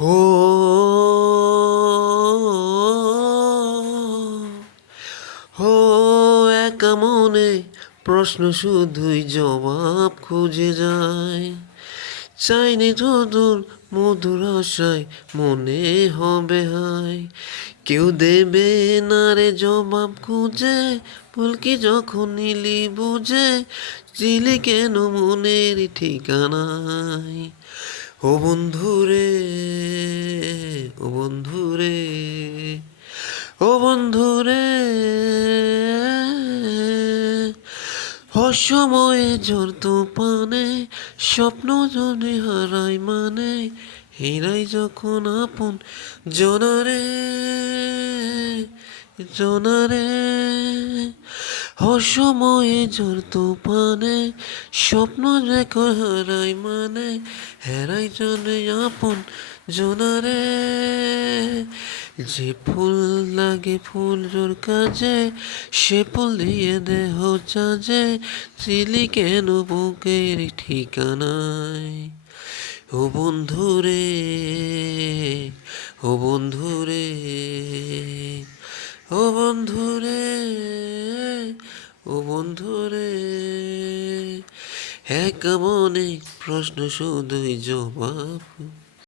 ও হো একা মনে প্রশ্ন শুধুই জবাব খুঁজে যায়। চাইনি তোর মধুর আশায় মনে হবে হায়। কেউ দেবে না রে জবাব খুঁজে, ফুলকি যখন নিলি বুঝে, চিলি কেন মনের ঠিকানায়। ও বন্ধুরে, ও বন্ধুরে, ও বন্ধুরে, অসময়ে ঝড় তুফানে স্বপ্ন যদি হারাই মানে, হেরাই যখন আপন জনারে, জনারে। অসময়ে ঝড় তুফানে স্বপ্ন যখন হারাই মানে, হেরাই জনে আপন জনারে। যে ফুল লাগে ফুল জোর কাজে, সে ফুল দিয়ে দেহ চাজে, চিলি কেন বুকের ঠিকানায়। ও বন্ধুরে, ও বন্ধুরে, ও বন্ধুরে, ও বন্ধুরে, একা মনে প্রশ্ন শুধুই জবাব